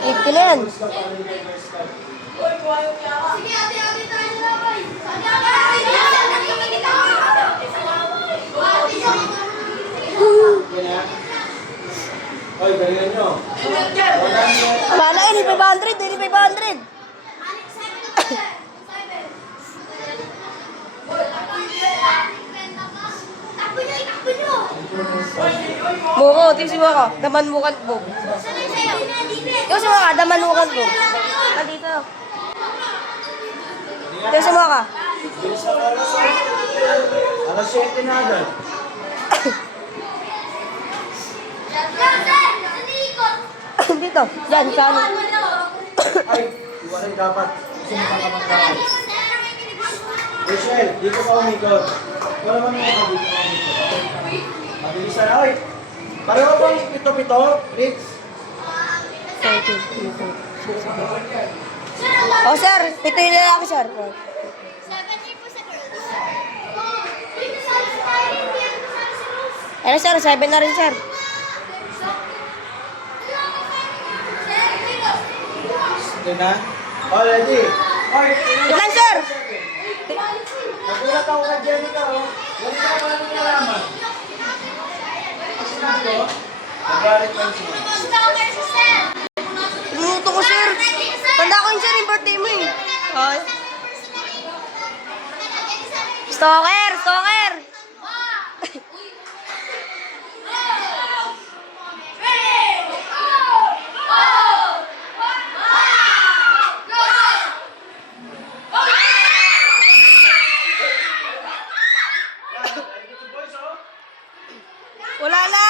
Ito na yan. Oy, galingan nyo. Wala na, 500, 500. Muko, tipsi mo ako. Daman mukan po. Tipsi mo ka, daman mukan po. Dito. Tipsi mo ka. Bilis na oras. Alas 7 na agad. Dito. Yan, saan? Ay, iwanan dapat. Sumukan ka magdapat. Rachel, dito ka umikot. Wala man mga dito ka umikot. Mabilisan na. Ay, pareho bang pito-pito, Rich? Oh, sir. Ito yung lalaki, sir. Ano, sir? 7 na rin, sir. Ito na. Oh, ready. Oy, Ilan, sir? nagulat ako kay Jenica, oh. Wala ka pala nung nalaman. Kasi nato, nagalit lang siya. Luto ko, sir. Tanda ko yun, sir. Yung birthday mo, eh. Ay. Stalker! Stalker! Wala na!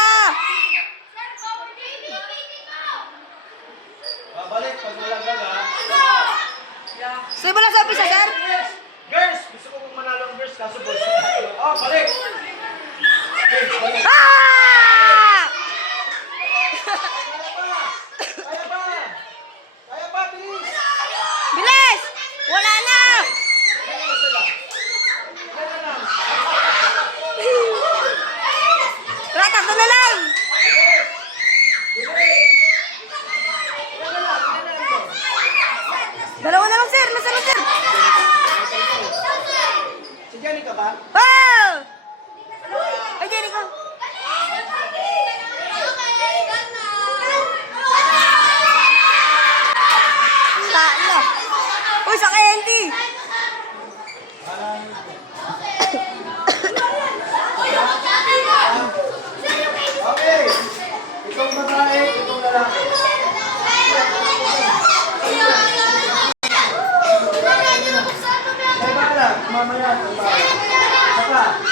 Babalik pag wala gaga. So, iba lang sa umpisa, sir? Girls! Gusto ko kung manalo ang girls, kaso boys. Oh, balik! Girls, balik. Ah! Kaya ba? Kaya ba, bilis? Bilis! Wala na! Kaya ba sila? Kaya lang. Ratak na lang! Dalawa na lang, sir. Nasa na, sir? Si Jenica ba? Wow! Ay, Jenny ko. Saan na? Uy, sa candy! Okay. Itong babae, itong lalaki. Ay, bala. Mamaya. Saka.